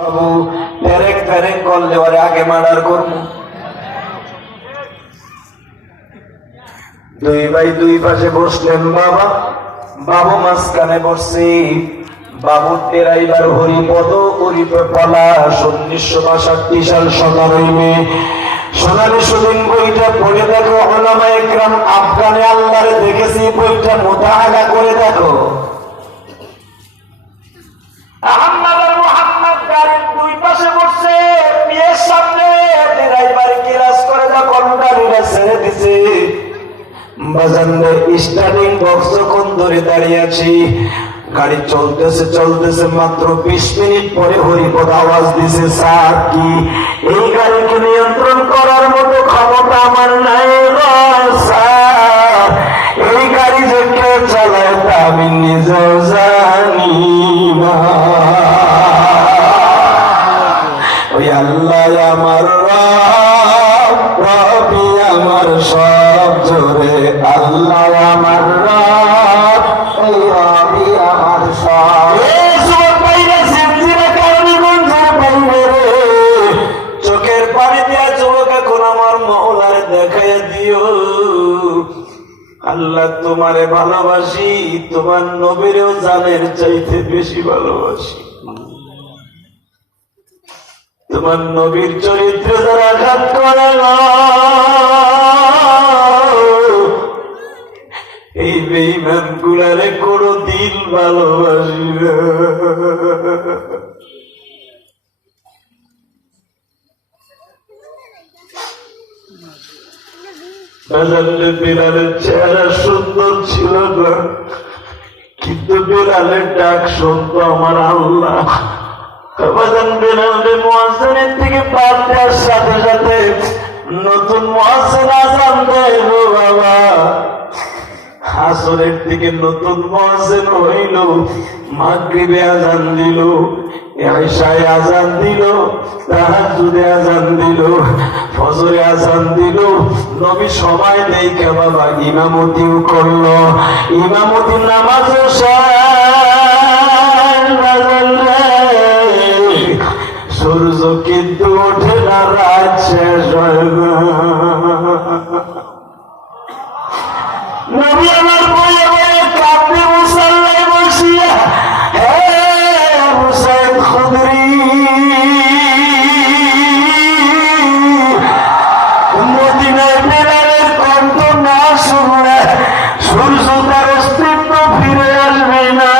বাবু ফেরেক ফেরেক করলে ওরে আগে মার্ডার করবো। দুই ভাই দুই পাশে বসলেন, বাবু মাঝখানে বসছি। বাবুর ড্রাইভার হরিপদ হরিপে পলাশ 1962 সাল 17 মে। সোনালী সুদিন বইটা পড়ে দেখো, উলামায়ে ইকরাম আফগানে আল্লাহরে দেখেছি বইটা মুতাআলা করে দেখো। আহমদ মুহাম্মদ গাড়ির দুই পাশে বসছে, পিয়ের সামনে ড্রাইভার কিরাস করে যখন গাড়িটা ছেড়ে দিছে, বাজারে স্টার্টিং বক্স যখন ধরে দাঁড়িয়ে আছি, গাড়ি চলতেছে চলতেছে, মাত্র 20 মিনিট পরে হরিপদ আওয়াজ দিছে, স্যার কি এই গাড়িকে নিয়ন্ত্রণ করার মতো ক্ষমতা আমার নাই স্যার, এই গাড়ি যে কে চালায় তা আমি নিজেও জানি না। ওই আল্লাহ আমার রবি আমার সব জোরে, আল্লাহ আমার রবি আমার সব। চোখের পানি দিয়া যুবক এখন আমার মওলারে দেখাইয়া দিও। আল্লাহ তোমারে ভালোবাসি, তোমার নবীরেও জানের চাইতে বেশি ভালোবাসি। তোমার নবীর চরিত্রে যারা আঘাত করে এই বেঈমান গুলারে কোনো দিন ভালোবাসি না। বিড়ালের চেহারা সুন্দর ছিল না, কিন্তু বিড়ালের ডাক শুনতো আমার আল্লাহ। বিড়ালের মুয়াজ্জিনের থেকে বাদ দেওয়ার সাথে সাথে নতুন মুয়াজ্জিন আযান দেয় গো বাবা। আসরের দিকে নতুন মুয়াজ্জিন হইল, মাগরিবে আযান দিল, ইশায়ে আযান দিল, তাহাজ্জুদে আযান দিল, ফজরে আযান দিল। নবী সময় নেই কে বাবা ইমামতিও করলো, ইমামতি নামাজও সূর্য কিন্তু ওঠে না, রাত শেষ হয় না। নবী আমার বয়ে বয়ে কাঁদতে মুসাল্লায় বসিয়া, হে আবু সাঈদ খুদরি, মদিনায় বেলালের কণ্ঠ না শুনলে সূর্য তার অস্তিত্ব ফিরে আসবে না।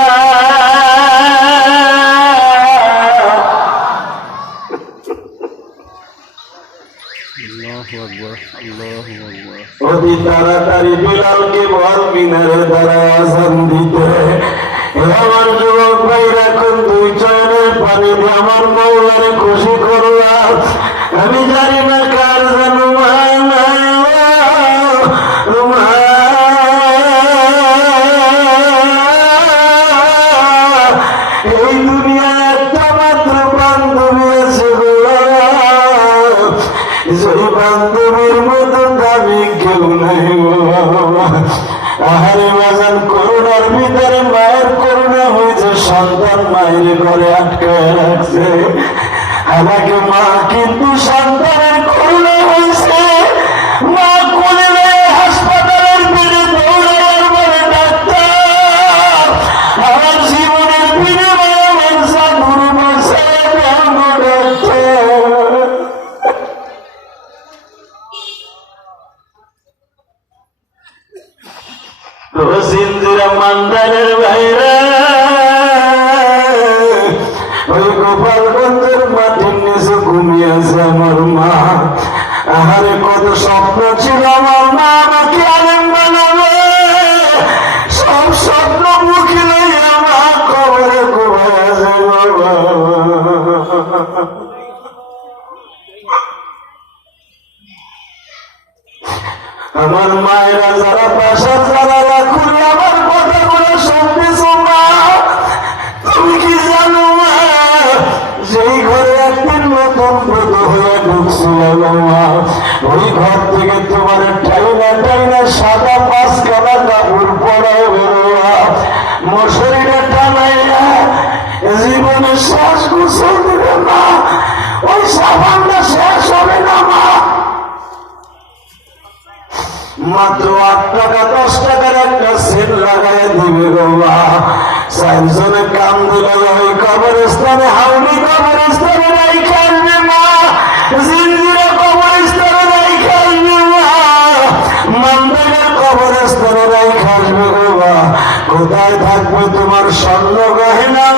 অতি তাড়াতাড়ি বিলালকে বল মিনারে দাঁড়ায় আযান দিতে। আমার যুবক ভাইরা এখন দুই চয়নের পানি দিয়ে আমার মওলারে খুশি করলাম। আমি জানি না কার জানো এই দুনিয়ায় একটা মাত্র বান্ধবী আছে, সেই বান্ধবীর মতো দামি কেউ নাই। আহারে বাজান, করুণার ভিতরে মায়ের করুণা হয়েছে, সন্তান মায়ের ঘরে আটকায় রাখছে। আমাকে মা কিন্তু সন্তানের করুণা হয়েছে, মা কোলে হাসপাতালের বেড়ে দৌড়াবার বলে ডাক্তার আমার জীবনের বিনিময়ে আমার সাধুর বাসায় ডাক্তার। সিন্দিরা মান্দারের বাইরে ওই গোপালগঞ্জের মাটির নিচে ঘুমিয়ে আছে আমার মা। আহারে কত স্বপ্ন ছিল আমার মা আমাকে আলেম বানাবে, সব স্বপ্ন মুখে লইয়া মা কবরে ঘুমায় আছে বাবা। আমার মায়েরা যারা বাসা যারা রাখুন আমার কথা বলে শুনতেছ মা, তুমি কি জানো মা, যেই ঘরে একদিন নতুন ব্রত হয়ে ঢুকছিল মা, ওই ঘর থেকে তোমার টাইনা টাইনা সাদা 5 কালা কাপড় পরায় বেরোয়া, মশারিটা টানাইয়া জীবনে শ্বাস গোসল দিবে মা। টাকা 10 টাকার একটা সেল লাগাই দিবে গো মা। 4 জনে কাম দিলে ওই কবরস্থানে হাউলি কবরস্থানে রাইখা আসবে মা, জিঞ্জিরা কবরস্থানে রাইখা আসবে মা, মান্দারের কবরস্থানে রাইখা আসবে গো মা। কোথায় থাকবে তোমার স্বর্ণ গহেনা?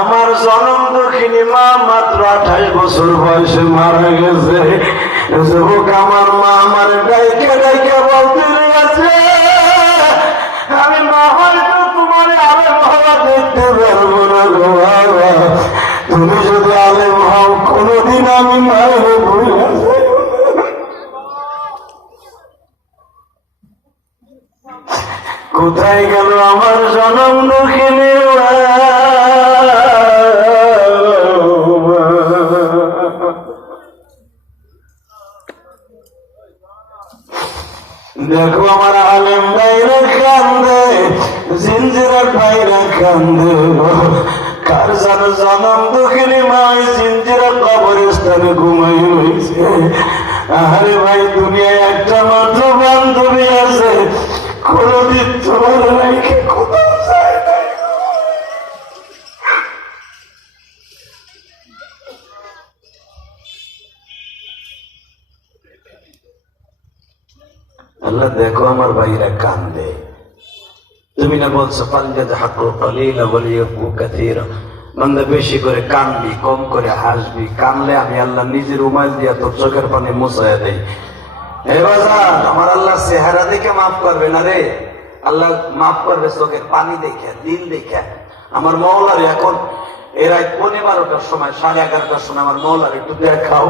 আমার জনম দক্ষিণী মা মাত্র 28 বছর বয়সে মারা গেছে। যুবক আমার মা আমার ডাইকে ডাইকে বলতে গেছে, আমি মা হয়তো তোমার আলেম হওয়া দেখতে পারবো না গো বাবা, তুমি যদি আলেম হও কোনদিন আমি মায়ের ভুলে যাই। কোথায় গেল আমার জনম দক্ষিণী? দেখো আমার আলেম ভাইরা কান্দে, জিঞ্জিরার ভাইরা কান্দে। কার যেন জনম দক্ষিণী মা ওই জিঞ্জিরার কবরস্থানে ঘুমাই রয়েছে। আরে ভাই, দুনিয়ায় একটা মাত্র বান্ধবী আছে, কোনদিন তোমার রাইখে কোথাও যায় নাই। আল্লাহ দেখো আমার ভাইরা কান্দে। তুমি না বলছো পাঞ্জাদ হাকুল কলিলা ওয়ালিয়াকু কাসীরা, বান্দা বেশি করে কানবি কম করে হাসবি। কানলে আমি আল্লাহ নিজের উমাইল দিয়া তোর চোখের পানি মুছাইয়া দেই। হে বাজার, আমার আল্লাহ চেহারা দেখে মাফ করবে না রে, আল্লাহ মাফ করবে চোখের পানি দেখে, দিল দেখে। আমার মওলার এখন এরাই 12টার সময় 11:30টার সময় আমার মওলার একটু দেখাও।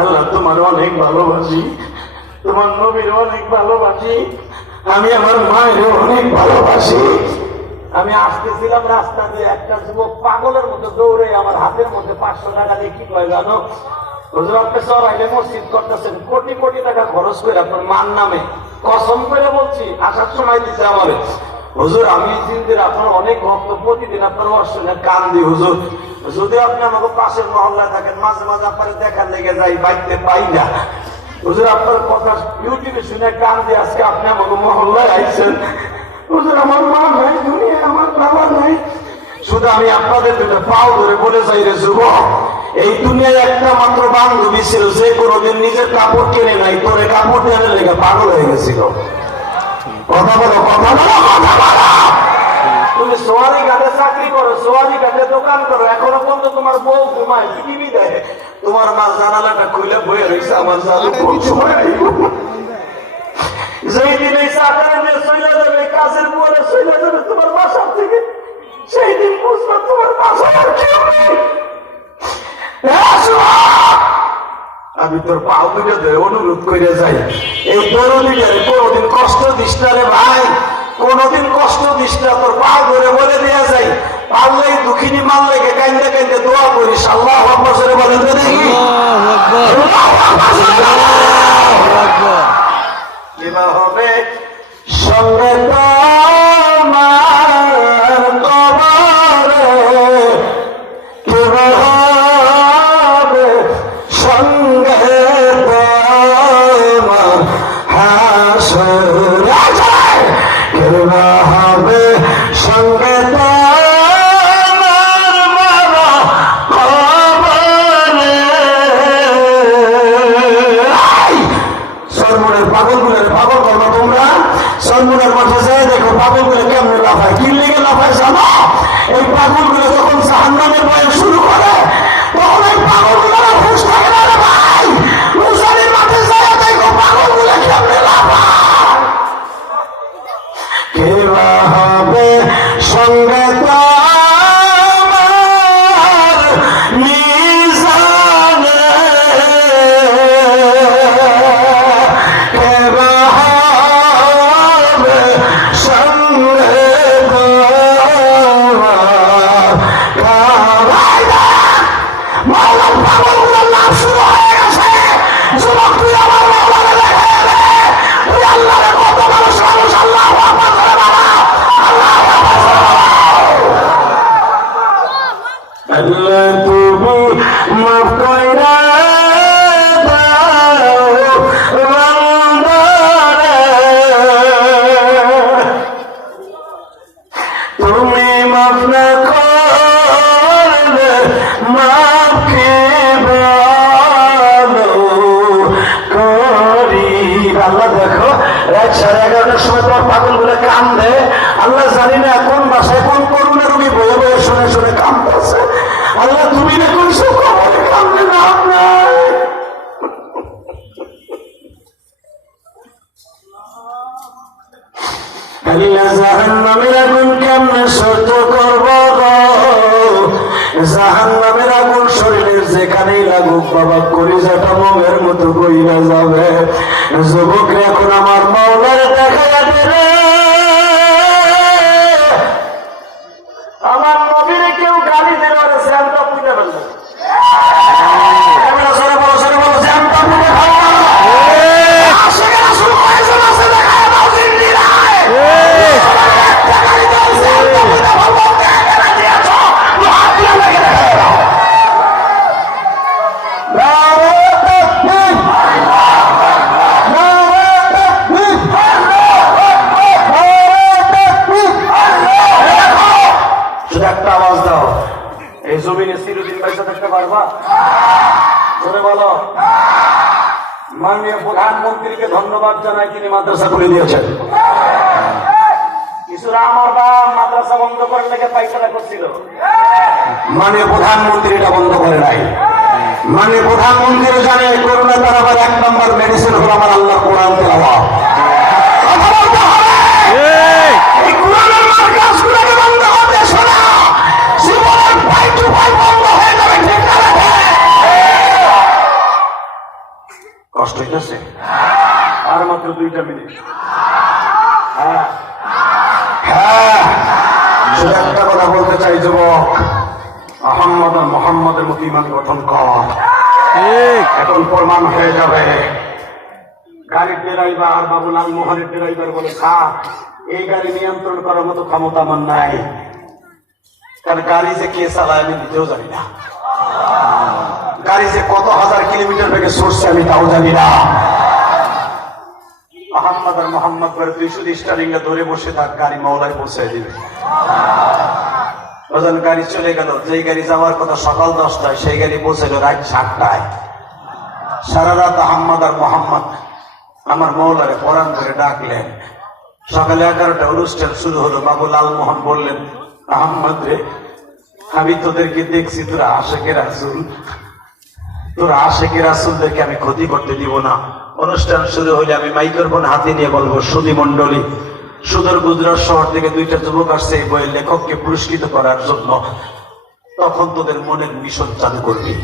আল্লাহ তোমার অনেক ভালোবাসি, তোমার নবীর অনেক ভালোবাসি, আমি আমার মায়ের অনেক ভালোবাসি। আমি আসতেছিলাম রাস্তা দিয়ে, একটা যুবক পাগলের মতো দৌড়ে আমার হাতের মধ্যে 500 টাকা দিয়ে কি কয় জানো? হুজুর আপনি চড়াইলে মসজিদ করতেছেন, কোটি কোটি টাকা খরচ করে আপনার মান নামে, কসম করে বলছি আসার সময় দিতে আমারে। হুজুর আমি জিন্দির আপনার অনেক ভক্ত, প্রতিদিন আপনার অর্শনে কান দিই হুজুর। যদি আপনি আমাকে পাশের মহল্লায় থাকেন, মাঝে মাঝে আপনার দেখার লেগে যাই, বাইতে পাই না। হুজুর আপনার কথা ইউটিউবে শুনে কান দিয়ে আজকে আপনি আমাকে মহল্লায় আইছেন। হুজুর আমার মা নাই দুনিয়ায়, আমার বাবা নাই, শুধু আমি আপনাদের দুটো পাও ধরে বলে যাই রে যুবক, এই দুনিয়ায় একটা মাত্র বান্ধবী ছিল যে কোনোদিন নিজের কাপড় কিনে নাই, তোরে কাপড় কেনে লেগে পাগল হয়ে গেছিল। কথা বলো, কথা বলো, কথা বলো। তুমি সোয়ারি ঘাটে চাকরি করো, সোয়ারি ঘাটে দোকান করো, এখনো পর্যন্ত তোমার বউ ঘুমায়, টিভি দেয়, তোমার মা জানালাটা খুলে বয়ে রয়েছে, আমার জানু কোন সময় যেই দিন এই চাকরি নিয়ে চলে যাবে, কাজের পরে চলে যাবে তোমার বাসার থেকে, সেই দিন বুঝবে তোমার বাসার আর কেউ নেই। আমি তোর পাও দুটো ধরে অনুরোধ করে যাই, এই তরুণীদের কোনোদিন কষ্ট দিস না রে ভাই, কোনোদিন কষ্ট দিস না, তোর পা ধরে বলে দেওয়া যায়। পারলেই দুঃখিনী মাল লেগে কান্দে কান্দে দোয়া করিস, আল্লাহু আকবার করে বলেন তো দেখি। কিবা হবে সঙ্গে তোমার কবরে, কিবা হবে সঙ্গে তোমার হাসরে, কিবা হবে সঙ্গে তোমার বাবা কবরে। সরমনের পাগলগুলোর পাগল করবো তোমরা, সরমনের মাঠে যায় দেখো পাগলগুলো কেমন লাফায়, কি লেগে লাফায় জানো? এই পাগলগুলো যখন জাহান্নামের বয়স শুরু করে তখন এই পাগলগুলো হুঁশ থাকে না রে ভাই। মুসালির মাঠে যায় দেখো পাগলগুলো কেমন লাফায়। কেবা হবে সঙ্গে তোমার মিজানে, কেবা হবে সঙ্গে তোমার কাবাইদা। মাওলার পাগলগুলোর নাম শুরু হয়ে গেছে। যুবক তুই আমার মাওলারে দেখে রে, তুই আল্লাহরে কত মানুষ মানুষ আল্লাহু আকবার করে বাবা, আল্লাহু আকবার করে বাবা। আল্লাহ তুমি মাফ কইরা দাও বান্দা জাহান্নামের আগুন শরীরের যেখানেই লাগুক বাবা কলিজাটা মোমের মতো কইরা যাবে। যুবক এখন আমার মাওলার দেখাইয়া দিলে আমার নবীরে কেউ গালি দিল আর জ্যামটা পুড়ে ফেলল। মাননীয় প্রধানমন্ত্রীকে ধন্যবাদ জানাই, তিনি মাদ্রাসা খুলে দিয়েছেন। কিছুরা আমার বাপ মাদ্রাসা বন্ধ করার লেগে পায়খানা করছিল, মাননীয় প্রধানমন্ত্রী এটা বন্ধ করে নাই। মাননীয় প্রধানমন্ত্রী জানে করোনা তার আবার 1 নম্বর মেডিসিন হল আমার আল্লাহ কোরআন তেলাওয়াত। এই কোরআনের মার্কাজগুলোকে বন্ধ করতে শোনা জীবনের ফাইট টু ফাইট বন্ধ হয়ে যাবে। ঠিক আছে, কষ্ট হইতেছে আর মাত্র 2টা মিনিট। হ্যাঁ হ্যাঁ, শুধু একটা কথা বলতে চাই যুবক, আহম্মদ আর মোহাম্মদের মতো ইমান গঠন কর। এখন প্রমাণ হয়ে যাবে। গাড়ির ড্রাইভার বাবুলাল মোহনের ড্রাইভার বলে স্যার এই গাড়ি নিয়ন্ত্রণ করার মতো ক্ষমতা আমার নাই, কারণ গাড়ি যে কে চালায় আমি নিজেও জানি না, গাড়ি যে কত হাজার কিলোমিটার বেগে ছুটছে আমি তাও জানি না। আহম্মদ আর মোহাম্মদ করে 200 স্টারিংটা ধরে বসে থাক, গাড়ি মাওলায় পৌঁছে দিবে। গাড়ি চলে গেল, যেই গাড়ি যাওয়ার কথা সকাল 10টায় সেই গাড়ি পৌঁছালো রাত 7টায়। সারা রাত আহম্মদ আর মোহাম্মদ আমার মৌলারে পরাণ করে ডাকলেন। সকালে 11টা অনুষ্ঠান শুরু হলো। বাবু লালমোহন বললেন আহম্মদ রে, আমি তোদেরকে দেখছি তোরা আশেকের রাসূল, তোরা আশেকের রাসূলদেরকে আমি ক্ষতি করতে দিব না। অনুষ্ঠান শুরু হলে আমি মাইক্রোফোন হাতে নিয়ে বলবো সুধী মন্ডলী, সুদূর গুজরাট শহর থেকে 2টা যুবক আসছে এই বইয়ের লেখককে পুরস্কৃত করার জন্য, তখন তোদের মনের মিশন চালু করবি।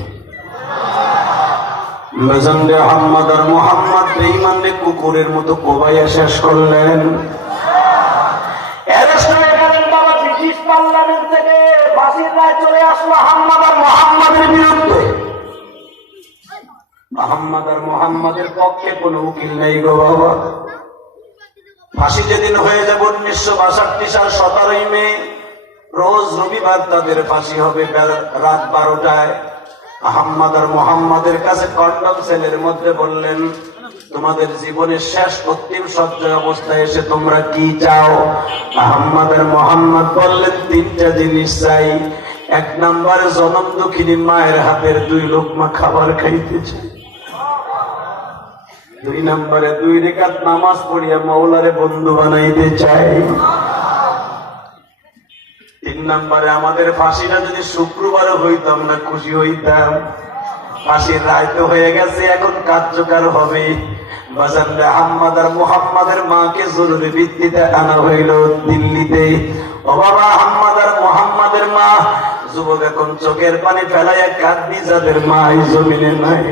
আহম্মদ আর মোহাম্মদ বেঈমানকে কুকুরের মতো কোবাইয়া শেষ করলেন। ব্রিটিশ পার্লামেন্ট থেকে ফাঁসির রায় চলে আসলো আহম্মদ আর মোহাম্মদের বিরুদ্ধে। আহম্মদ আর মোহাম্মদের পক্ষে কোনো উকিল নেই গো বাবা। ফাঁসি যেদিন হয়ে যাবে 1962 সাল 17ই মে, রোজ রবিবার তাদের ফাঁসি হবে রাত 12টায়। আহম্মদ আর মোহাম্মদের কাছে কন্ডম সেলের মধ্যে বললেন তোমাদের জীবনের শেষ অন্তিম সজ্জা অবস্থায় এসে তোমরা কি চাও? আহম্মদ আর মোহাম্মদ বললেন 3টা জিনিস চাই। 1 নম্বরে জনম দুঃখিনী মায়ের হাতের 2 লোকমা খাবার খাইতে চাই। 2 নম্বরে 2 রাকাত নামাজ পড়িয়া মাওলারে বন্ধু বানাইতে চাই। 3 নম্বরে আমাদের ফাঁসিটা যদি শুক্রবারে হইতো আমরা খুশি হইতাম। ফাঁসির রায় তো হয়ে গেছে, এখন কার্যকর হবে। বাজারে আহম্মদ আর মোহাম্মদের মাকে জরুরি ভিত্তিতে আনা হইল দিল্লিতে। ও বাবা, আহম্মদ আর মোহাম্মদের মা যুবক এখন চোখের পানি ফেলাইয়া কাঁদবি, যাদের মা এই জমিনে নাই।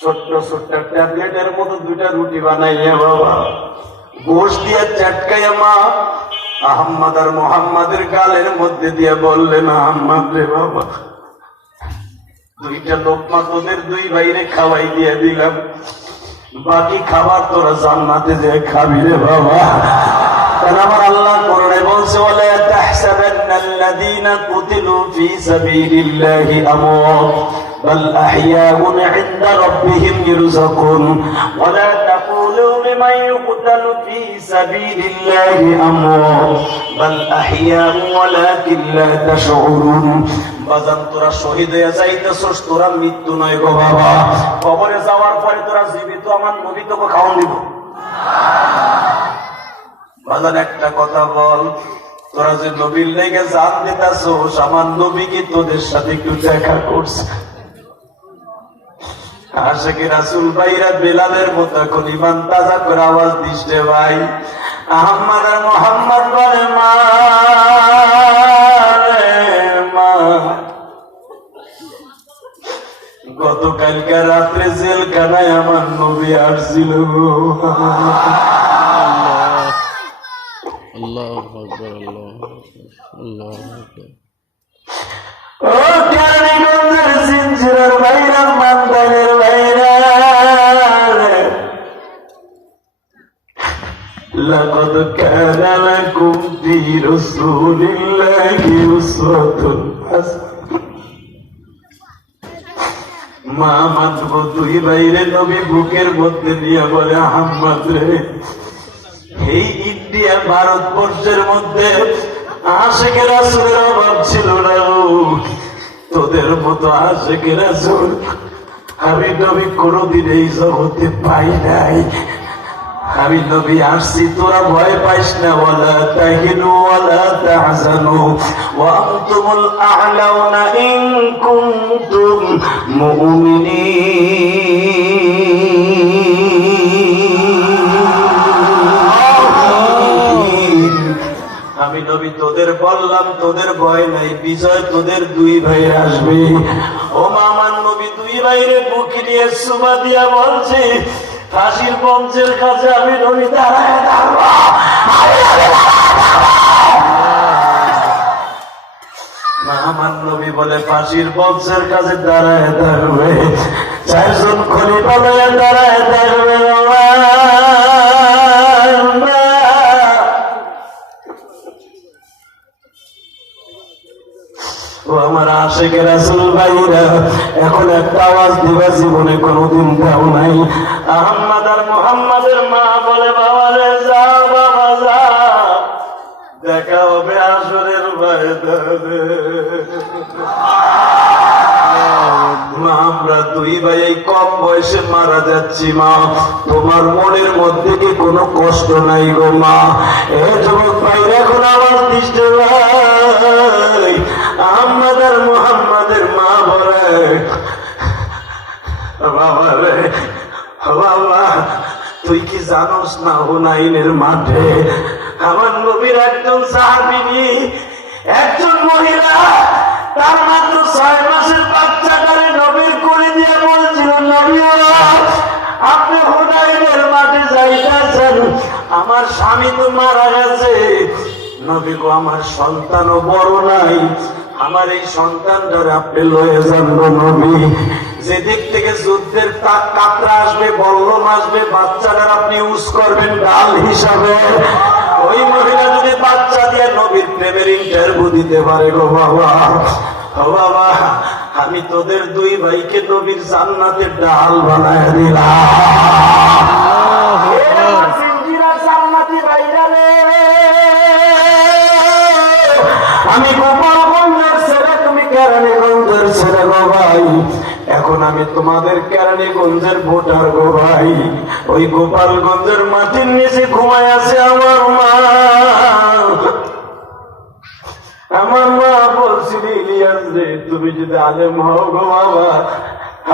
ছোট্ট ছোট্ট ট্যাবলেটের মতো 2টা রুটি বানাইয়া বাবা গোশ দিয়ে চাটকাইয়া মা আহম্মদ আর মোহাম্মদের গালের মধ্যে দিয়ে বললেন আহম্মদ রে বাবা, 2টা লোকমা তোদের 2 ভাইরে খাওয়াই দিয়ে দিলাম, বাকি খাবার তোরা জান্নাতে যে খাবি রে বাবা। কারণ আমার আল্লাহ কোরআনে বলছে ওয়ালা তাহসাবান্নাল্লাযীনা কুতিলু ফী সাবিলিল্লাহি আমওয়াত বাল আহইয়াউন ইনদা রাব্বিহিম ইরযাকুন ওয়ালা তাকুলু লিমান ইউকতালু ফী সাবিলিল্লাহি আমওয়াত বাল আহইয়াউন ওয়ালাকিন লা তাশউরুন। বাজান তোরা শহীদ হয়ে যাইতেছস, তোরা মৃত্যু নয় গো বাবা। কবরে যাওয়ার পরে তোরা জীবিত আমার নবী তোকে খাওয়ান দিব। বাজান একটা কথা বল, তোরা যে নবীর লেগে জান দিতেছস, আমার নবী কি তোদের সাথে একটু দেখা করছে? আশিক রাসূল ভাইরা বেলালের মতো এখন ইমান তাজা করে আওয়াজ দিস রে ভাই। আহম্মদ আর মোহাম্মদ বলে মা গতকালকে রাত্রে জেলখানায় আমার নবী আসছিল। ও কেরানীগঞ্জের জিঞ্জিরার ভাইরা, মান্দানের ভাইরা, লাকাদ কানা লাকুম ফি রাসূলিল্লাহি উসওয়াতুন হাসানাহ। মা মাত্র দুই বাইরে নবী বুকের মধ্যে নিয়ে বলে, আহম্মদ রে, এই ইন্ডিয়া ভারতবর্ষের মধ্যে আশিকে রাসূলের অভাব ছিল না। তোদের মতো আশিকে রাসূল আমি নবী কোনদিন এই জগতে পাই নাই। আমি নবী আসছি, তোরা ভয় পাইস না। ওয়ালা তাহিনু ওয়ালা তাহজানু ওয়া আনতুমুল আ'লাউনা ইন কুনতুম মুমিনিন। আমি নবী তোদের বললাম, তোদের ভয় নাই, বিজয় তোদের দুই ভাই আসবে। ও মামার নবী দুই ভাইরে বুকে নিয়ে সুমা দিয়া বলছে, ফাঁসির মঞ্চের কাছে আমি নবী দাঁড়ায় থাকবো। আমার নবী বলে, ফাঁসির মঞ্চের কাছে দাঁড়ায় থাকবে, চারজন খলিফা দাঁড়ায় থাকবে। ও আমার আশিকে রাসূল ভাইরা, এখন একটা আওয়াজ দিবা, জীবনে কোনদিন দাও নাই। আহমদ আর মুহাম্মাদের মা বলে, বাবা রে যা, বাবা যা, দেখা হবে আসরের ময়দানে। মা, আমরা দুই ভাই এই কম বয়সে মারা যাচ্ছি। মা, তোমার মনের মধ্যে কি কোনো কষ্ট নাই গো মা? এ যুবক ভাই, এখন আমার দৃষ্টি ভাই আহমদ আর মুহাম্মাদের মা বলে, বাবা রে, বাবা তুই কি জানোস না, হুনাইনের মাঠে আমার নবীর একজন সাহাবী, একজন মহিলা, তার মাত্র 6 মাসের বাচ্চাটারে নবীর কোলে দিয়ে বলছিল, নবী আপনি হুনাইনের মাঠে যাইতেছেন, আমার স্বামী তো মারা গেছে। নবী গো, আমার সন্তানও বড় নাই, আমার এই সন্তানটারে আপনি লয়ে যান নবী। যেদিক থেকে যুদ্ধের কাতরা আসবে, বল্লম আসবে, বাচ্চাটার আপনি ইউজ করবেন ডাল হিসাবে। ওই মহিলা যদি বাচ্চা দিয়ে নবীর প্রেমের ইন্টারভিউ দিতে পারে গো বাবা, ও বাবা, আমি তোদের দুই ভাইকে নবীর জান্নাতের ডাল বানায় দিলাম। জান্নাতি ভাইরা রে, আমি গোপালগঞ্জের ছেলে, তুমি কেরানীগঞ্জের ছেলে গো ভাই। এখন আমি তোমাদের কেরানীগঞ্জের ভোটার গো ভাই। ওই গোপালগঞ্জের মাটির নিচে ঘুমায় আছে আমার মা। আমার মা বলছিল, ইলিয়াস রে, তুমি যদি আলেম হও গো বাবা,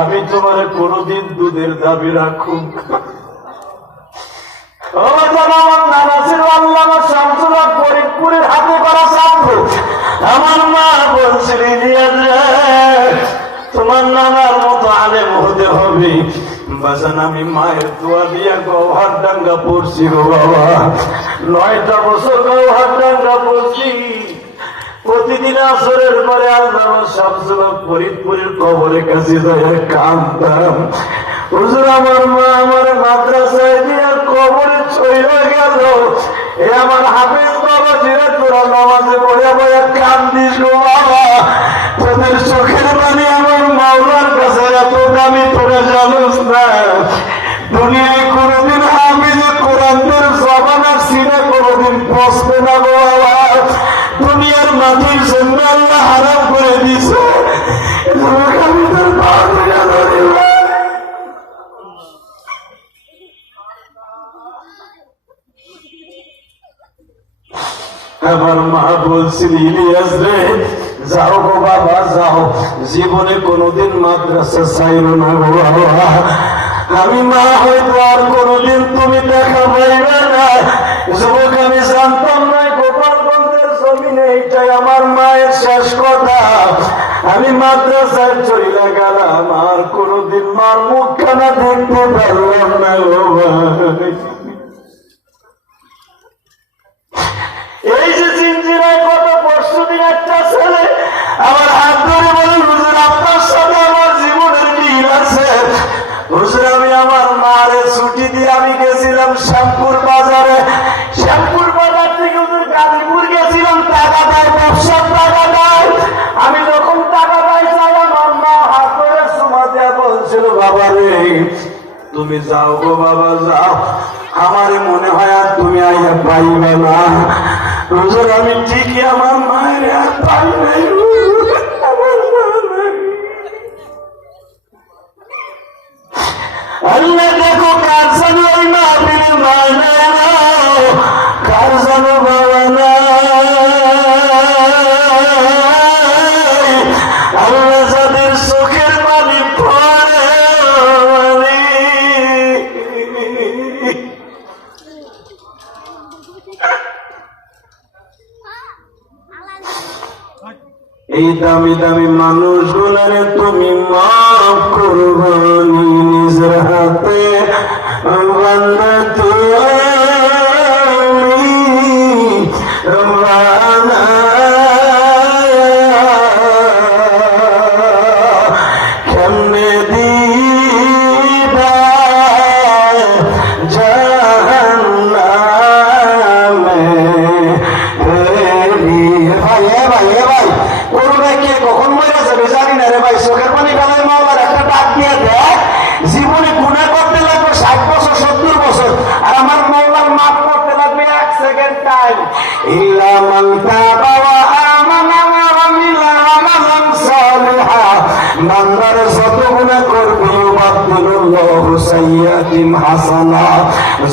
আমি তোমার কোনদিন দুধের দাবি রাখুন। ফরিদপুরের হাতে করা ছাত্র। আমার মা বলছিল, ইলিয়াস রে, তোমার নানার মতো আলেম হতে হবে। বাজান, আমি মায়ের দোয়া দিয়া গৌহারডাঙ্গা পড়ছি গো বাবা, 9টা বছর গৌহারডাঙ্গা পড়ছি। প্রতিদিন আসরের পরে আল্লাহ সবসময় ফরিদপুরের কবরের কাছে যায় কাঁদতাম। হুজুর, আমার মা আমার মাদ্রাসায় দিয়া কবরে ছইয়া গেল, এ আমার হাফেজ বাবা জিরা, তোরা নামাজে পড়ে পড়ে কান্দিস গো বাবা। তোদের চোখের পানি আমার মাওলার কাছে এত দামি, তোরা জানোস না। দুনিয়ায় কোনদিন হাফেজে কোরআনের জবানের সিনে কোনদিন বসবে না গো বাবা। দুনিয়ার মাটির জন্য আল্লাহ হারাম করে দিছে। আমি তোর আমার মা বলছিল, ইলিয়াস রে, যাও গো বাবা যাও, জীবনে কোনদিন মাদ্রাসা চাইল না গো বাবা। আমি মা হয়তো আর কোনদিন তুমি দেখা পাইবে না। যুবক, আমি জানতাম না গোপালগঞ্জের জমিনে এইটাই আমার মায়ের শেষ কথা। আমি আমি মাদ্রাসায় চলে গেলাম, আর কোনদিন মার মুখখানা দেখতে পারলাম না গো ভাই। এই যে জিঞ্জিরায় গত পরশুদিন একটা ছেলে আমার হাত ধরে বলে, হুজুর আপনার সাথে আমার জীবনের মিল আছে। হুজুর আমি আমার মারে ছুটি দিয়ে আমি গেছিলাম শ্যামপুর বাজারে, শ্যামপুর বাজার থেকে হুজুর গাজীপুর গেছিলাম, টাকা দেয়, ব্যবসার টাকা দেয়। আমি যখন টাকা দেয় চাই, আমার মা হাত ধরে চুমা দেয়া বলছিল, বাবা রে তুমি যাও গো বাবা যাও, আমার মনে হয় আর তুমি আইয়া পাইবে না। হুজুর আমি ঠিকই আমার মায়ের আর পাই নাই। আল্লাহ দেখো কার যেন ওই মাহফিলে মা নাই, কার যেন বাবা নাই। আল্লাহ যাদের চোখের পানি পড়ে, এই দামি দামি মানুষগুলারে তুমি মাফ করবানি নিজের হাতে বান্দা তুমি রব্বানা। কেমনে দিবা জাহান্নামে ভাই ভাই ভাই, করোনা কে কখন মরে যাবে জানি না রে ভাই। চোখের পানি ফেলায় মাওলার একটা ডাক দিয়ে দেয়, জীবনে গুনাহ করতে লাগবে 60 বছর 70 বছর, আর আমার মাওলার মাফ করতে লাগবে 1 সেকেন্ড টাইম। ইল্লা মান তাবা ওয়া আমানা ওয়া আমিলা আমালান সালিহা। বান্দার যত গুনাহ করবে ইউবাদদিলুল্লাহু সাইয়্যাতিম হাসানা,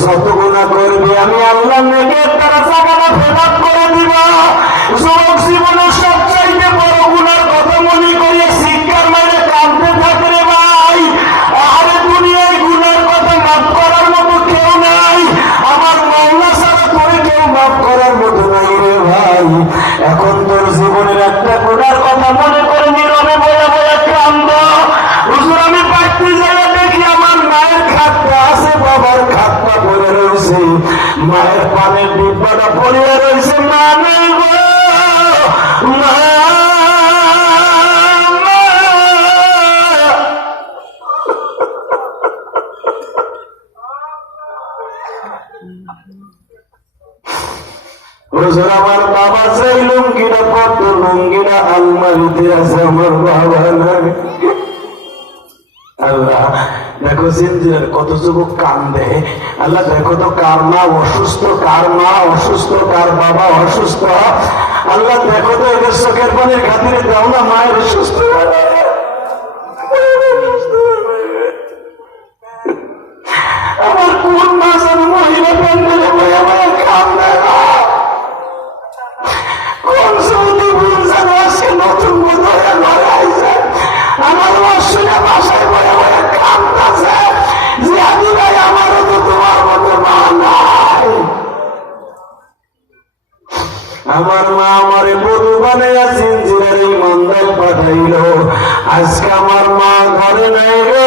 যত গুনাহ করবে আমি আল্লাহ নেকের দ্বারা জায়গাটা ফেরত করে দিব। যুবক জীবনের সবচাইতে বড় গুনার কথা মনে করিয়ে শিক্ষার মাঝে কাঁদতে থাকে রে ভাই। আরে দুনিয়ায় গুনার কথা মাফ করার মতো কেউ নাই, আমার মাওলা ছাড়া করে কেউ মাফ করার মতো নাই রে ভাই। এখন তোর জীবনের একটা গুনার কথা মনে করে নীরবে বয়ে বয়ে কান্দ। হুজুর আমি বাড়তে যাই দেখি আমার মায়ের খাতটা আছে, বাবার খাতটা পড়ে রয়েছে, মায়ের পানের ডিব্বাটা পড়ে রয়েছে, মা নেই গো মা। হুজুর আমার বাবা চাই লুঙ্গিটা কত লুঙ্গিটা আলমারিতে আছে, আমার বাবা নাই। আল্লাহ দেখো জিঞ্জিরের কত যুবক কান্দে। আল্লাহ দেখো তো কার মা অসুস্থ, কার মা অসুস্থ, কার বাবা অসুস্থ। আল্লাহ দেখো তো এদের চোখের পানির খাতিরে দাও না মায়ের সুস্থ। আমার কোন মা যেন মহিলা প্যান্ডেলে বয়ে বয়ে কান্দে না, কোন সৌদি ভুল যেন আজকে নতুন বোধ হয়ে ঘরে আইছে, আমার অসুবিধা বাসায় বয়ে বয়ে কান্দতেছে যে আদি ভাই আমারও তো তোমার মতো মা নাই। আমার মা আমারে বধূ বানাইয়া জিঞ্জিরের এই মন্দায় পাঠাইল, আজকে আমার মা ঘরে নাই গো।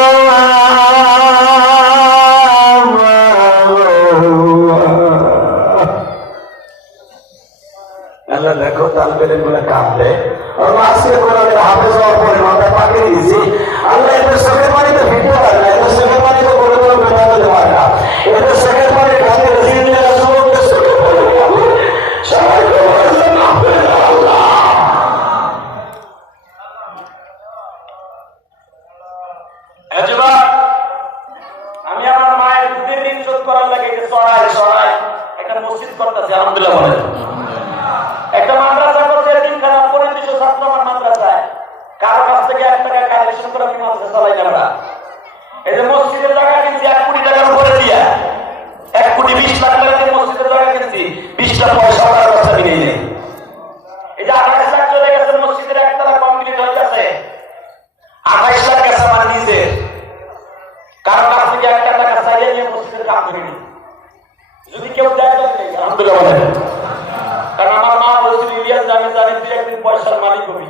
আল্লাহ দেখো তালবেলের গুলো কাঁদলে, আজকে কোরআনের হাফেজ হওয়ার পরে মাথা পাকিয়ে দিয়েছি। আল্লাহ এদের চোখের পানিতে ফিরতে পারে না, এদের চোখের পানিতে কোনো কোনো বেড়া হতে পারে না, এদের চোখের পানি খাতে জিঞ্জিরের যুবকদের চোখের পানি সবাই আমি আমার মায়ের দুধের ঋণ শোধ করার লাগে সরাই একটা মসজিদ করতেছে, আলহামদুলিল্লাহ বলেন। একটা মাদ্রাসা করতে তিনখানা 3500 ছাত্র আমার মাদ্রাসায়, কারো কাছ থেকে 1 টাকা কালেকশন করে আমি মাদ্রাসা চালাই না। এই যে মসজিদের জায়গা কিনছি 1 কোটি টাকার উপরে দিয়া, 1 কোটি 20 লাখ টাকা দিয়ে মসজিদের জায়গা কিনছি, 20টা পয়সা আমার কাছে নিয়ে নেই। এই যে 28 লাখ চলে গেছে মসজিদের একতলা কমপ্লিট হয়ে গেছে, 28 লাখ গেছে আমার নিজের, কারো কাছ থেকে 1 টাকা চাইলে নিয়ে মসজিদের কাম করে নি। যদি কেউ দেয় তো আলহামদুলিল্লাহ বলেন। কারণ আমার মা বলেছিল ইলিয়াস জানে তুই একদিন পয়সার মালিক হবি,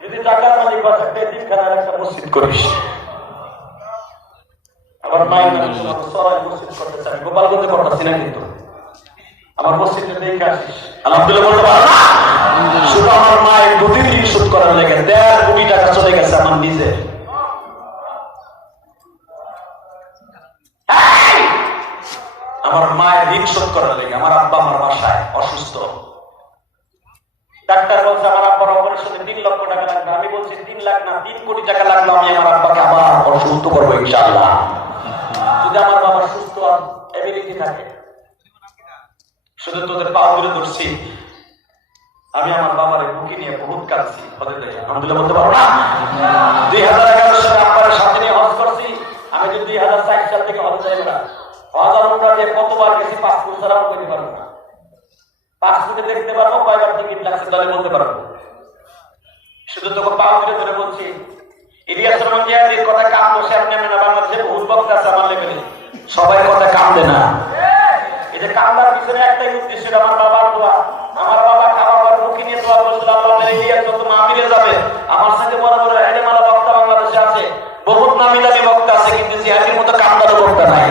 যদি টাকার মালিক বা থাকতে তিনখানার একটা মসজিদ করিস। আমার মায়ের নামে সরাই মসজিদ করতে চাই, গোপালগঞ্জে করতেছি না, কিন্তু আমার মসজিদে দেখে আসিস। আলহামদুলিল্লাহ বলতে পারো না? শুধু আমার মায়ের দুদিন ঋণ শোধ করার লেগে 1.5 কোটি টাকা চলে গেছে আমার নিজের। আমার মায়ের ঋণ শোধ করার লেগে। আমার আব্বা আমার বাসায় অসুস্থ, ডাক্তার বলছে আমার আব্বার অপারেশনে 3 লক্ষ টাকা লাগবে। আমি বলছি 3 লাখ না 3 কোটি টাকা লাগলো, আমি আমার আব্বাকে আবার অসুস্থ করবো ইনশাআল্লাহ, যদি আমার বাবার সুস্থ এবিলিটি থাকে। শুধু তোদের পা ধরে ধরছি, আমি আমার বাবার বুকে নিয়ে বহুত কাঁদছি। আলহামদুলিল্লাহ বলতে পারো না? 2011 সালে আব্বার সাথে নিয়ে হজ করছি। আমি যদি 2004 সাল থেকে হজ যাই না, হজ আমরা যে কতবার গেছি পাসপোর্ট ছাড়া করতে পারবো না। পাসপোর্টে দেখতে পারবো কয়বার টিকিট লাগছে তাহলে বলতে পারবো। শুধু তোকে পা ধরে বলছি, ইলিয়াস রহমান জিয়াদের কথা কাম বসে আপনি না, বাংলাদেশে বহুত বক্তা আছে আমার লেভেলে, সবাই কথা কামবে না। এই যে কামবার পিছনে একটাই উদ্দেশ্য, আমার বাবার দোয়া। আমার বাবা খাবার মুখে নিয়ে দোয়া বলছিল, আল্লাহ ইলিয়াস যত মাহফিলে যাবে আমার সাথে বড় বড় এলেমালা বক্তা বাংলাদেশে আছে, বহুত নামি দামি বক্তা আছে, কিন্তু জিহাদির মতো কামদারও বক্তা নাই।